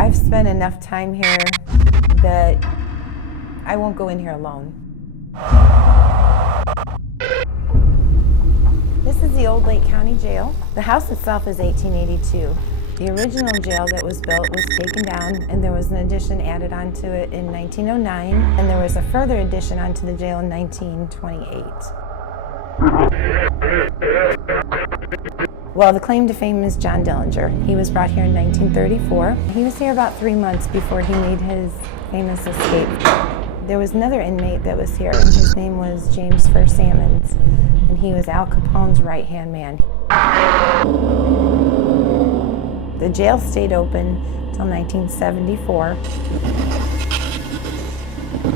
I've spent enough time here that I won't go in here alone. This is the old Lake County Jail. The house itself is 1882. The original jail that was built was taken down, and there was an addition added onto it in 1909, and there was a further addition onto the jail in 1928. Well, the claim to fame is John Dillinger. He was brought here in 1934. He was here about 3 months before he made his famous escape. There was another inmate that was here, and his name was James Fur Sammons, and he was Al Capone's right-hand man. The jail stayed open until 1974.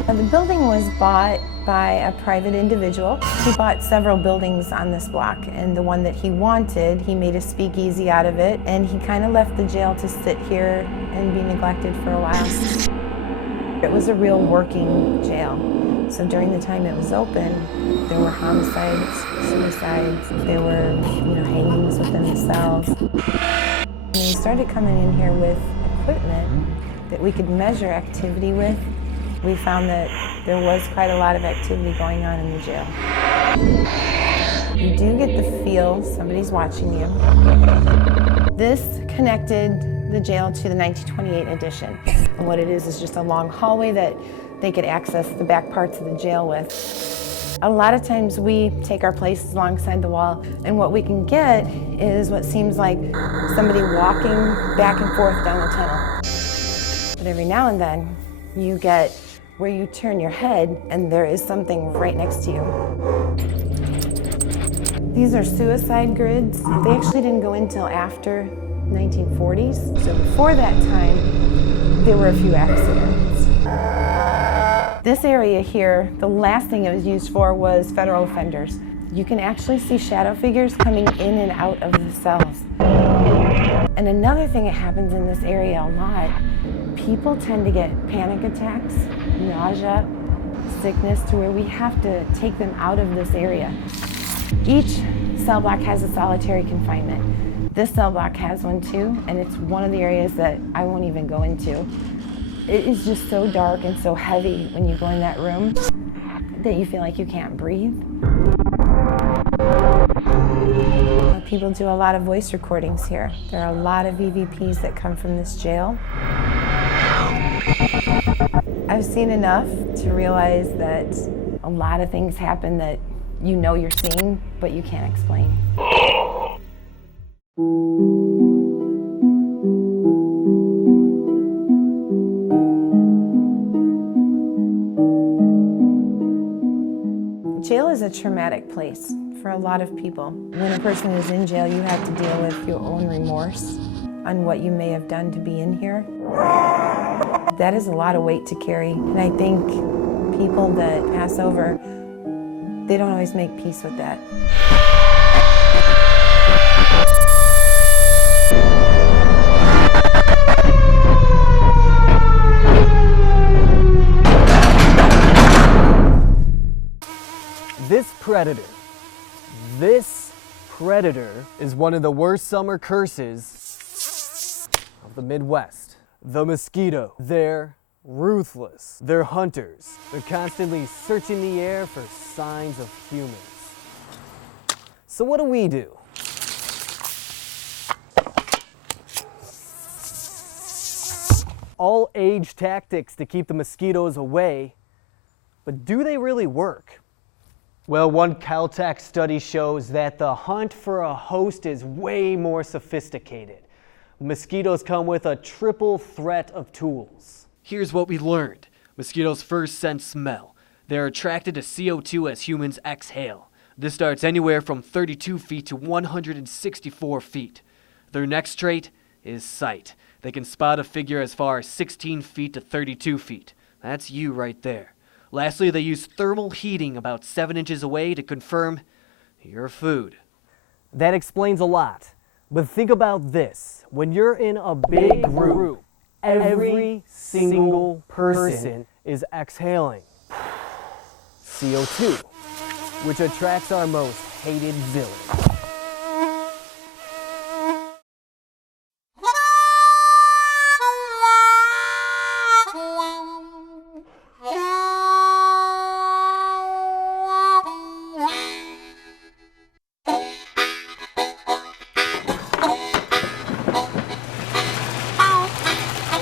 And the building was bought by a private individual. He bought several buildings on this block, and the one that he wanted, he made a speakeasy out of it, and he kind of left the jail to sit here and be neglected for a while. It was a real working jail. So during the time it was open, there were homicides, suicides, there were hangings within the cells. And we started coming in here with equipment that we could measure activity with. We found that there was quite a lot of activity going on in the jail. You do get the feel somebody's watching you. This connected the jail to the 1928 addition. And what it is just a long hallway that they could access the back parts of the jail with. A lot of times we take our places alongside the wall, and what we can get is what seems like somebody walking back and forth down the tunnel. But every now and then, you get where you turn your head and there is something right next to you. These are suicide grids. They actually didn't go in until after 1940s. So before that time, there were a few accidents. This area here, the last thing it was used for was federal offenders. You can actually see shadow figures coming in and out of the cells. And another thing that happens in this area a lot, people tend to get panic attacks, nausea, sickness, to where we have to take them out of this area. Each cell block has a solitary confinement. This cell block has one too, and it's one of the areas that I won't even go into. It is just so dark and so heavy when you go in that room that you feel like you can't breathe. People do a lot of voice recordings here. There are a lot of EVPs that come from this jail. I've seen enough to realize that a lot of things happen that you know you're seeing, but you can't explain. Jail is a traumatic place for a lot of people. When a person is in jail, you have to deal with your own remorse on what you may have done to be in here. That is a lot of weight to carry, and I think people that pass over, they don't always make peace with that. This predator is one of the worst summer curses of the Midwest. The mosquito. They're ruthless. They're hunters. They're constantly searching the air for signs of humans. So what do? All age tactics to keep the mosquitoes away, but do they really work? Well, one Caltech study shows that the hunt for a host is way more sophisticated. Mosquitoes come with a triple threat of tools. Here's what we learned. Mosquitoes first sense smell. They're attracted to CO2 as humans exhale. This starts anywhere from 32 feet to 164 feet. Their next trait is sight. They can spot a figure as far as 16 feet to 32 feet. That's you right there. Lastly, they use thermal heating about 7 inches away to confirm your food. That explains a lot. But think about this. When you're in a big group, every single person is exhaling CO2, which attracts our most hated villain.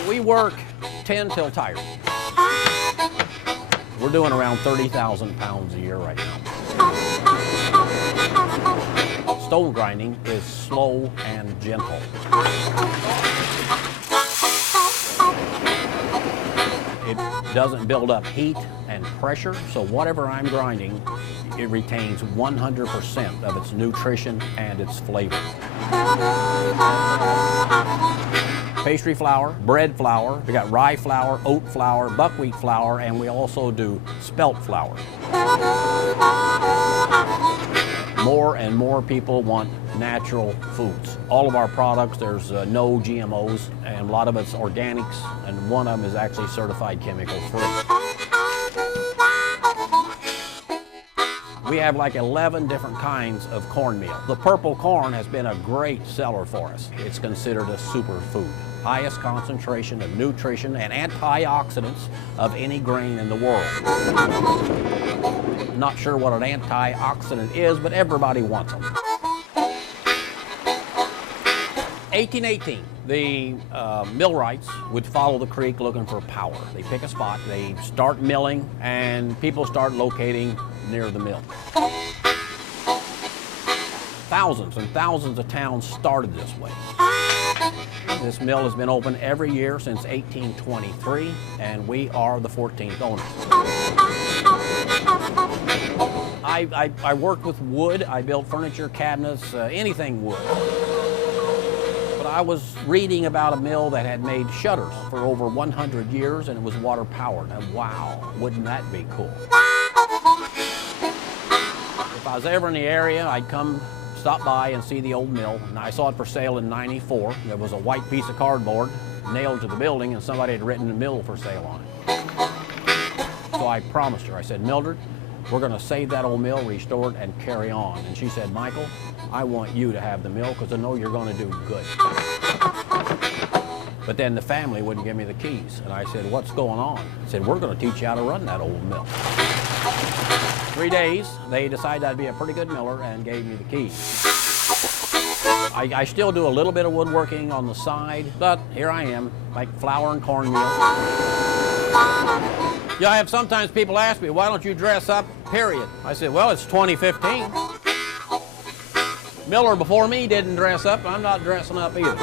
We work 10 till tired. We're doing around 30,000 pounds a year right now. Stone grinding is slow and gentle. It doesn't build up heat and pressure, so whatever I'm grinding, it retains 100% of its nutrition and its flavor. Pastry flour, bread flour, we got rye flour, oat flour, buckwheat flour, and we also do spelt flour. More and more people want natural foods. All of our products, there's no GMOs, and a lot of it's organics, and one of them is actually certified chemical free. We have like 11 different kinds of cornmeal. The purple corn has been a great seller for us. It's considered a superfood. Highest concentration of nutrition and antioxidants of any grain in the world. Not sure what an antioxidant is, but everybody wants them. 1818, the millwrights would follow the creek looking for power. They pick a spot, they start milling, and people start locating near the mill. Thousands and thousands of towns started this way. This mill has been open every year since 1823, and we are the 14th owners. I worked with wood. I built furniture, cabinets, anything wood. But I was reading about a mill that had made shutters for over 100 years, and it was water powered. And wow, wouldn't that be cool? If I was ever in the area, I'd come stop by and see the old mill, and I saw it for sale in '94. There was a white piece of cardboard nailed to the building, and somebody had written the mill for sale on it. So I promised her, I said, Mildred, we're going to save that old mill, restore it, and carry on. And she said, Michael, I want you to have the mill because I know you're going to do good. But then the family wouldn't give me the keys, and I said, what's going on? I said, we're going to teach you how to run that old mill. 3 days, they decided I'd be a pretty good miller and gave me the keys. I still do a little bit of woodworking on the side, but here I am, like flour and cornmeal. Yeah, I have sometimes people ask me, why don't you dress up, period? I said, well, it's 2015. Miller before me didn't dress up, I'm not dressing up either.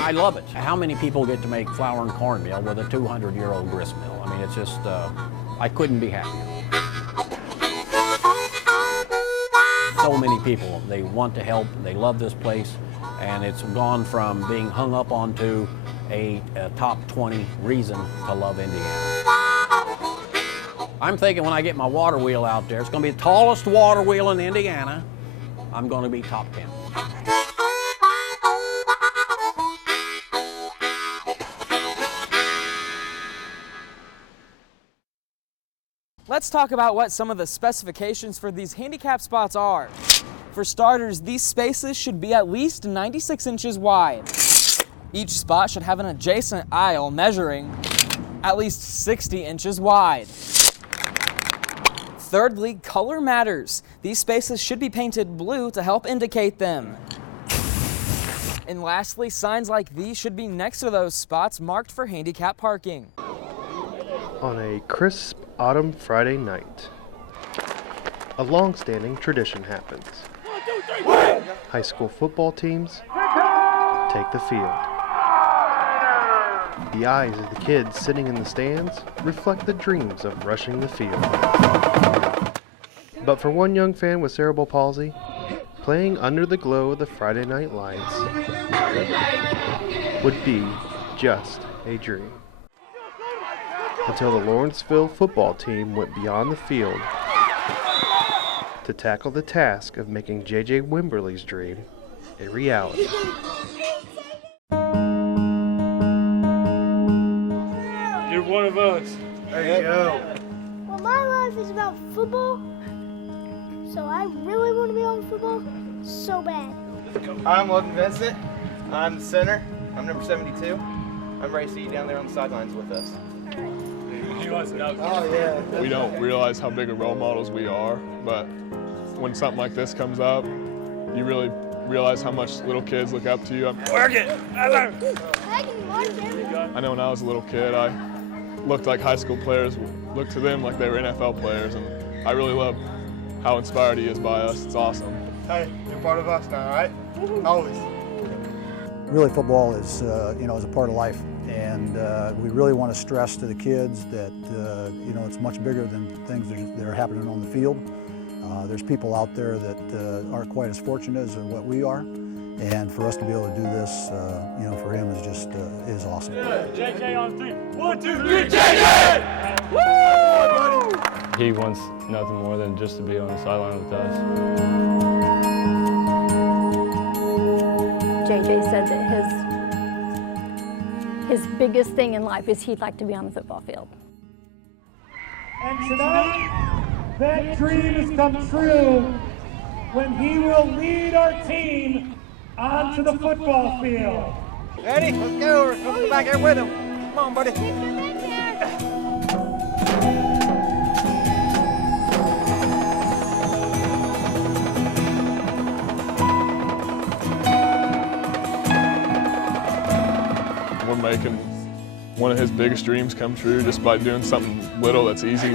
I love it. How many people get to make flour and cornmeal with a 200-year-old grist mill? I mean, it's just, I couldn't be happier. So many people, they want to help, they love this place, and it's gone from being hung up onto a top 20 reason to love Indiana. I'm thinking when I get my water wheel out there, it's going to be the tallest water wheel in Indiana. I'm going to be top 10. Let's talk about what some of the specifications for these handicap spots are. For starters, these spaces should be at least 96 inches wide. Each spot should have an adjacent aisle measuring at least 60 inches wide. Thirdly, color matters. These spaces should be painted blue to help indicate them. And lastly, signs like these should be next to those spots marked for handicap parking. On a crisp autumn Friday night, a long-standing tradition happens. High school football teams take the field. The eyes of the kids sitting in the stands reflect the dreams of rushing the field. But for one young fan with cerebral palsy, playing under the glow of the Friday night lights would be just a dream. Until the Lawrenceville football team went beyond the field to tackle the task of making J.J. Wimberly's dream a reality. You're one of us. There you go. Well, my life is about football, so I really want to be on football so bad. I'm Logan Vincent. I'm the center. I'm number 72. I'm ready to see you down there on the sidelines with us. Oh, yeah. We don't realize how big of role models we are, but when something like this comes up, you really realize how much little kids look up to you. Work it! I know when I was a little kid, I looked like high school players, looked to them like they were NFL players, and I really love how inspired he is by us. It's awesome. Hey, you're part of us now, all right? Always. Really, football is, is a part of life, and we really want to stress to the kids that, it's much bigger than things that are happening on the field. There's people out there that aren't quite as fortunate as what we are, and for us to be able to do this, for him is just is awesome. Yeah, JJ on 3. 1, 2, 3, JJ! Woo! He wants nothing more than just to be on the sideline with us. JJ said that his biggest thing in life is he'd like to be on the football field. And tonight, that dream has come true when he will lead our team onto the football field. Ready? Let's go. We're coming back here with him. Come on, buddy. We're making one of his biggest dreams come true just by doing something little that's easy.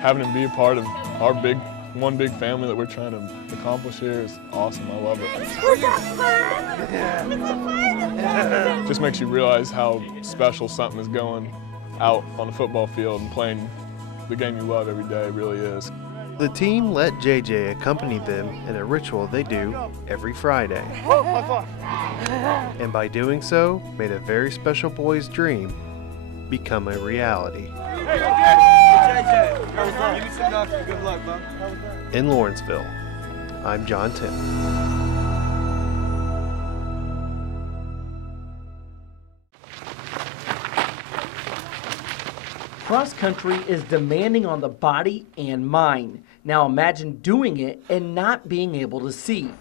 Having him be a part of our one big family that we're trying to accomplish here is awesome. I love it. Just makes you realize how special something is going out on the football field and playing the game you love every day. It really is. The team let JJ accompany them in a ritual they do every Friday. And by doing so, made a very special boy's dream become a reality. In Lawrenceville, I'm John Timm. Cross country is demanding on the body and mind. Now imagine doing it and not being able to see.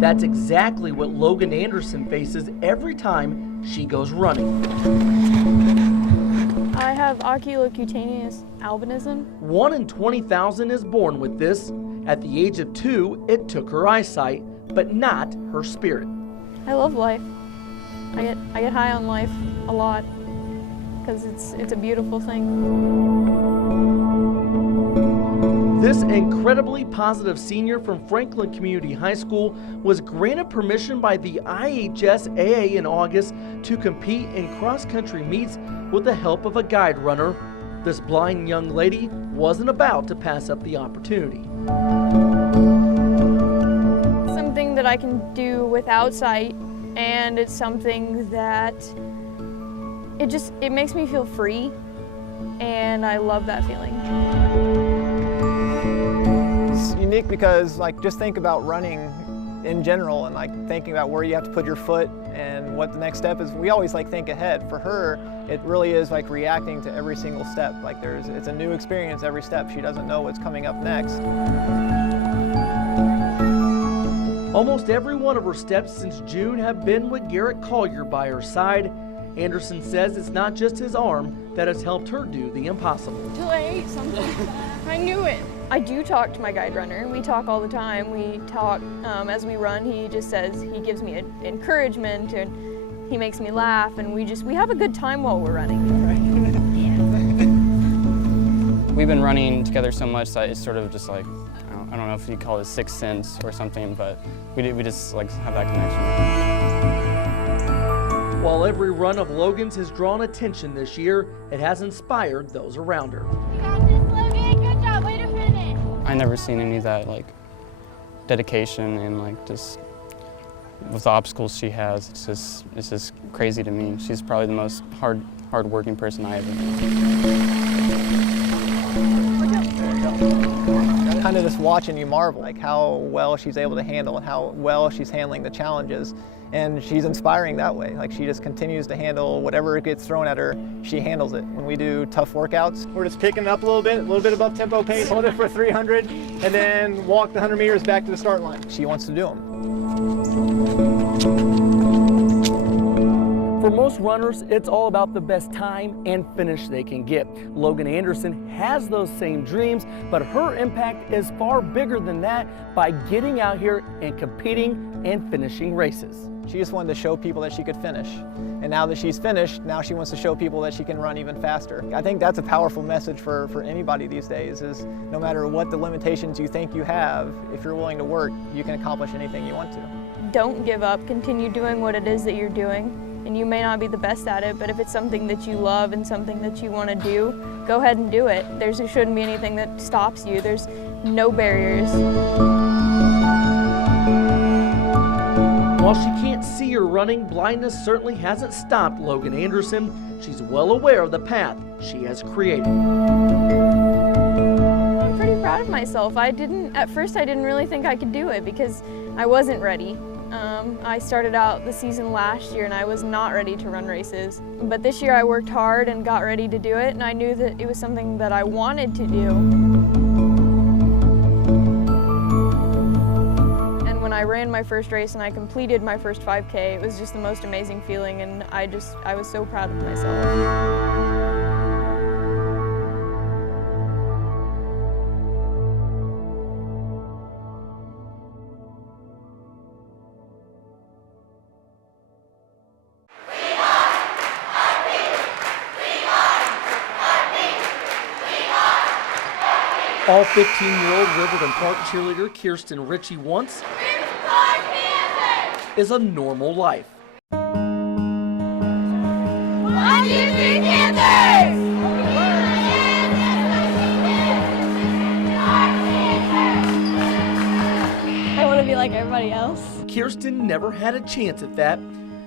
That's exactly what Logan Anderson faces every time she goes running. I have oculocutaneous albinism. 1 in 20,000 is born with this. At the age of 2, it took her eyesight, but not her spirit. I love life. I get high on life a lot because it's a beautiful thing. This incredibly positive senior from Franklin Community High School was granted permission by the IHSAA in August to compete in cross-country meets with the help of a guide runner. This blind young lady wasn't about to pass up the opportunity. Something that I can do without sight, and it's something that it makes me feel free, and I love that feeling. It's unique because just think about running in general and thinking about where you have to put your foot and what the next step is. We always think ahead. For her, it really is reacting to every single step. It's a new experience every step. She doesn't know what's coming up next. Almost every one of her steps since June have been with Garrett Collier by her side. Anderson says it's not just his arm that has helped her do the impossible. Until I ate something. I knew it. I do talk to my guide runner. We talk all the time. We talk as we run. He just says, he gives me encouragement and he makes me laugh, and we have a good time while we're running. We've been running together so much that it's sort of just I don't know if you call it sixth sense or something, but we just have that connection. While every run of Logan's has drawn attention this year, it has inspired those around her. You got this, Logan. Good job. Way to finish. I never seen any of that like dedication and like just with the obstacles she has. It's just crazy to me. She's probably the most hard-working person I ever met. Kind of just watching you marvel, like how well she's able to handle and how well she's handling the challenges. And she's inspiring that way. Like she just continues to handle whatever gets thrown at her, she handles it. When we do tough workouts, we're just picking it up a little bit above tempo pace, hold it for 300, and then walk the 100 meters back to the start line. She wants to do them. For most runners, it's all about the best time and finish they can get. Logan Anderson has those same dreams, but her impact is far bigger than that by getting out here and competing and finishing races. She just wanted to show people that she could finish. And now that she's finished, now she wants to show people that she can run even faster. I think that's a powerful message for anybody these days, is no matter what the limitations you think you have, if you're willing to work, you can accomplish anything you want to. Don't give up. Continue doing what it is that you're doing. And you may not be the best at it, but if it's something that you love and something that you want to do, go ahead and do it. There shouldn't be anything that stops you. There's no barriers. While she can't see her running, blindness certainly hasn't stopped Logan Anderson. She's well aware of the path she has created. I'm pretty proud of myself. At first I didn't really think I could do it because I wasn't ready. I started out the season last year and I was not ready to run races. But this year I worked hard and got ready to do it, and I knew that it was something that I wanted to do. And when I ran my first race and I completed my first 5K, it was just the most amazing feeling, and I was so proud of myself. All 15-year-old Riverton Park cheerleader Kirsten Ritchie wants is a normal life. 1, 2, 3, Panthers! I want to be like everybody else. Kirsten never had a chance at that.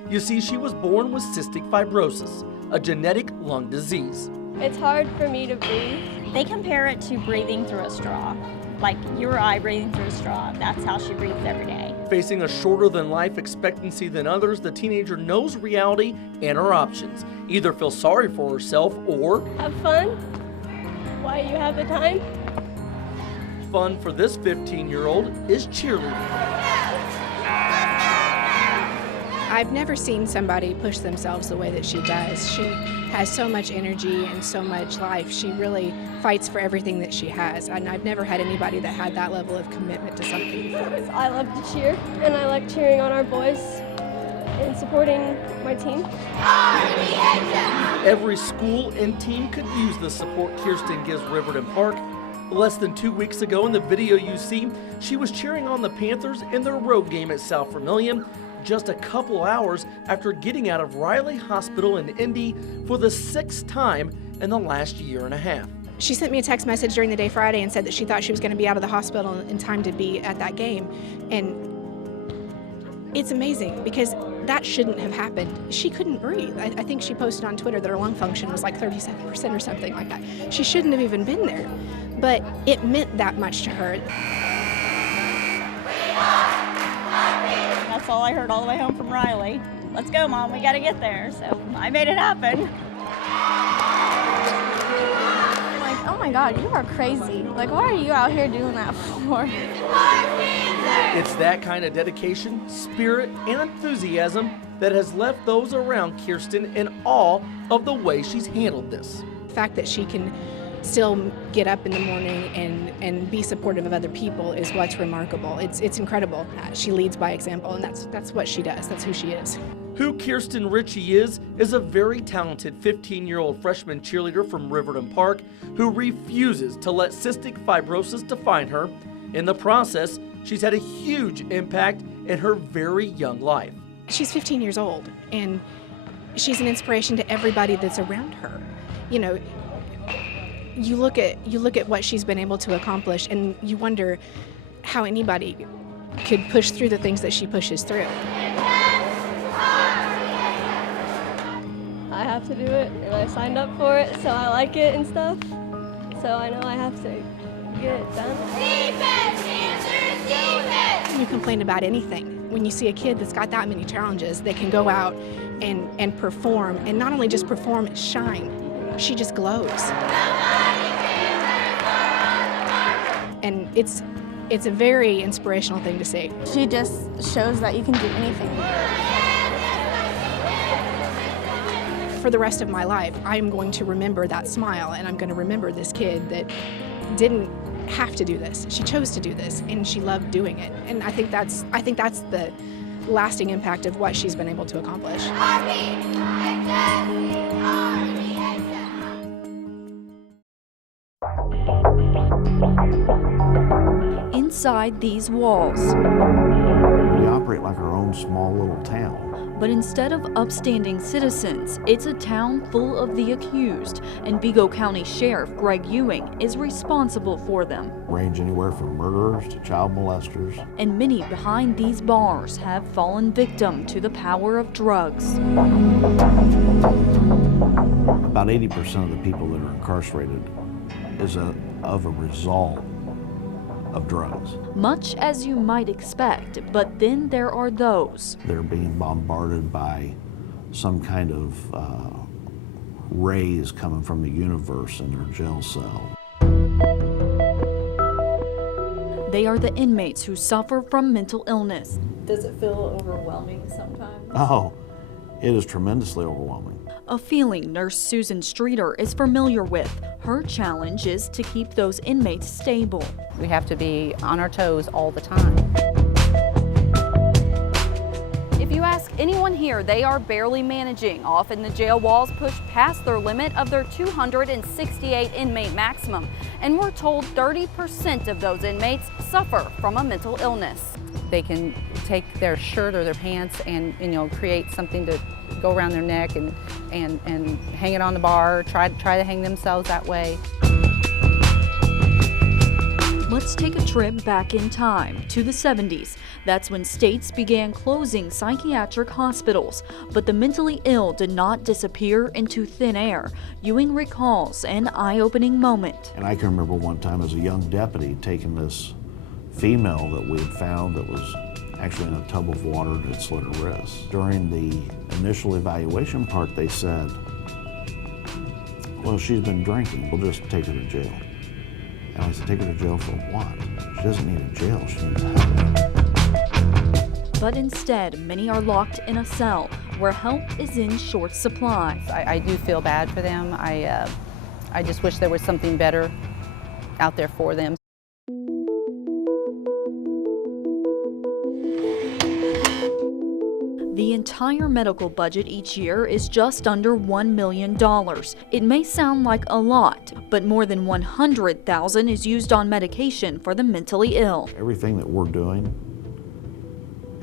You see, she was born with cystic fibrosis, a genetic lung disease. It's hard for me to breathe. They compare it to breathing through a straw. Like you or I breathing through a straw. That's how she breathes every day. Facing a shorter than life expectancy than others, the teenager knows reality and her options. Either feel sorry for herself or have fun while you have the time. Fun for this 15-year-old is cheerleading. I've never seen somebody push themselves the way that she does. She has so much energy and so much life. She really fights for everything that she has. And I've never had anybody that had that level of commitment to something before. I love to cheer, and I like cheering on our boys and supporting my team. Every school and team could use the support Kirsten gives Riverton Park. Less than 2 weeks ago in the video you see, she was cheering on the Panthers in their road game at South Vermillion, just a couple hours after getting out of Riley Hospital in Indy for the 6th time in the last year and a half. She sent me a text message during the day Friday and said that she thought she was going to be out of the hospital in time to be at that game. And it's amazing because that shouldn't have happened. She couldn't breathe. I think she posted on Twitter that her lung function was like 37% or something like that. She shouldn't have even been there, but it meant that much to her. That's all I heard all the way home from Riley. Let's go, Mom, we gotta get there. So I made it happen. I'm like, oh my God, you are crazy. Like, what are you out here doing that for? It's that kind of dedication, spirit, and enthusiasm that has left those around Kirsten in awe of the way she's handled this. The fact that she can still get up in the morning and be supportive of other people is what's remarkable. It's incredible. She leads by example, and that's what she does. That's who she is. Who Kirsten Ritchie is a very talented 15-year-old freshman cheerleader from Riverton Park who refuses to let cystic fibrosis define her. In the process, she's had a huge impact in her very young life. She's 15 years old, and she's an inspiration to everybody that's around her. You know, you look at what she's been able to accomplish, and you wonder how anybody could push through the things that she pushes through. I have to do it, and I signed up for it, so I like it and stuff. So I know I have to get it done. Defense, Panthers, defense! You complain about anything. When you see a kid that's got that many challenges, they can go out and perform, and not only just perform, shine. She just glows. And it's a very inspirational thing to see. She just shows that you can do anything. For the rest of my life, I'm going to remember that smile, and I'm going to remember this kid that didn't have to do this. She chose to do this, and she loved doing it. And I think that's the lasting impact of what she's been able to accomplish. Inside these walls. We operate like our own small little town. But instead of upstanding citizens, it's a town full of the accused, and Vigo County Sheriff Greg Ewing is responsible for them. Range anywhere from murderers to child molesters. And many behind these bars have fallen victim to the power of drugs. About 80% of the people that are incarcerated is of a result of drugs. Much as you might expect, but then there are those. They're being bombarded by some kind of rays coming from the universe in their jail cell. They are the inmates who suffer from mental illness. Does it feel overwhelming sometimes? Oh, it is tremendously overwhelming. A feeling Nurse Susan Streeter is familiar with. Her challenge is to keep those inmates stable. We have to be on our toes all the time. If you ask anyone here, they are barely managing. Often the jail walls push past their limit of their 268 inmate maximum. And we're told 30% of those inmates suffer from a mental illness. They can take their shirt or their pants and create something to go around their neck and hang it on the bar, try to hang themselves that way. Let's take a trip back in time to the 70s. That's when states began closing psychiatric hospitals, but the mentally ill did not disappear into thin air. Ewing recalls an eye-opening moment. And I can remember one time as a young deputy taking this female that we had found that was actually in a tub of water and had slit her wrist. During the initial evaluation part, they said, well, she's been drinking, we'll just take her to jail. And I said, take her to jail for what? She doesn't need a jail, she needs help. But instead, many are locked in a cell where help is in short supply. I do feel bad for them. I just wish there was something better out there for them. The entire medical budget each year is just under $1 million. It may sound like a lot, but more than $100,000 is used on medication for the mentally ill. Everything that we're doing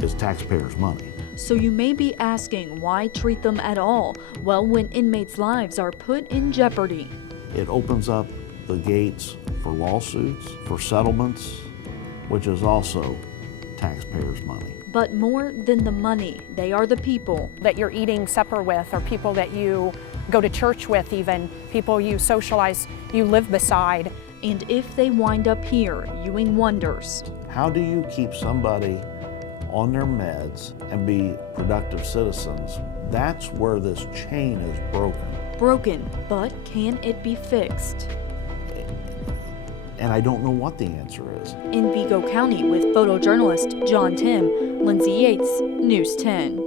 is taxpayers' money. So you may be asking, why treat them at all? Well, when inmates' lives are put in jeopardy. It opens up the gates for lawsuits, for settlements, which is also taxpayers' money. But more than the money, they are the people that you're eating supper with, or people that you go to church with, even people you socialize, you live beside. And if they wind up here, Ewing wonders, how do you keep somebody on their meds and be productive citizens? That's where this chain is broken. Broken, but can it be fixed? And I don't know what the answer is. In Vigo County with photojournalist John Timm, Lindsay Yates, News 10.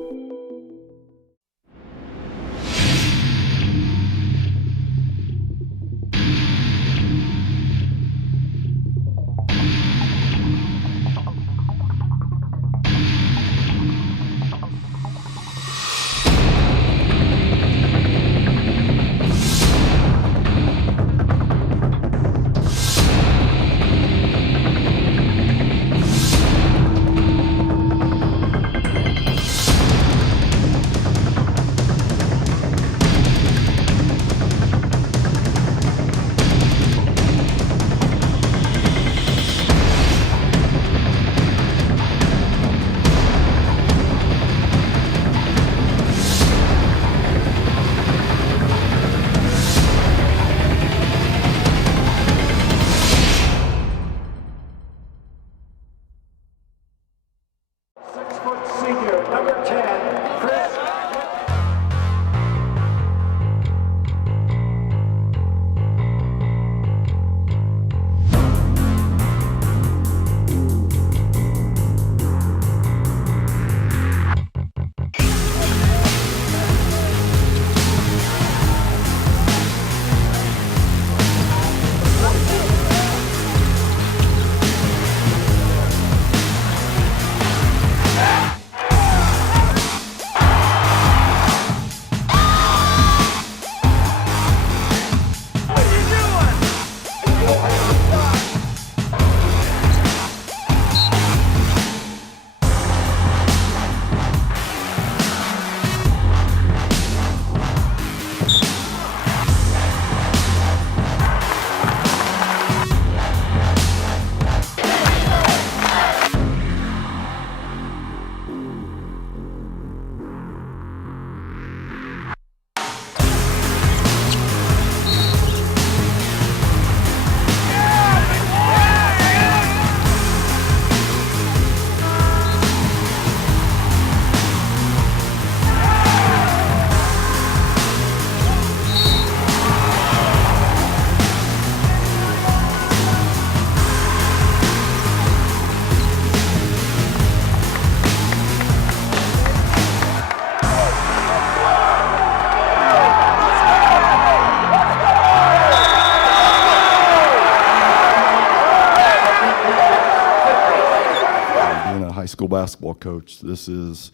school basketball coach. This is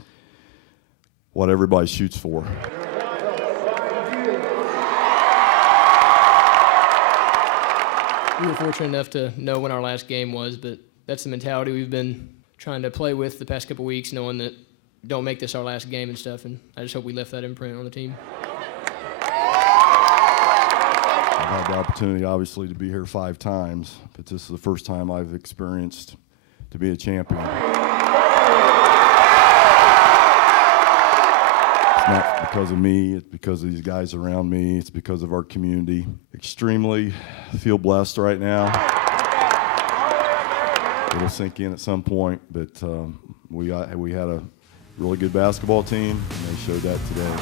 what everybody shoots for. We were fortunate enough to know when our last game was, but that's the mentality we've been trying to play with the past couple weeks, knowing that don't make this our last game and stuff, and I just hope we left that imprint on the team. I've had the opportunity, obviously, to be here 5 times, but this is the first time I've experienced to be a champion. It's not because of me, it's because of these guys around me, it's because of our community. Extremely feel blessed right now. It'll sink in at some point, but we had a really good basketball team, and they showed that today.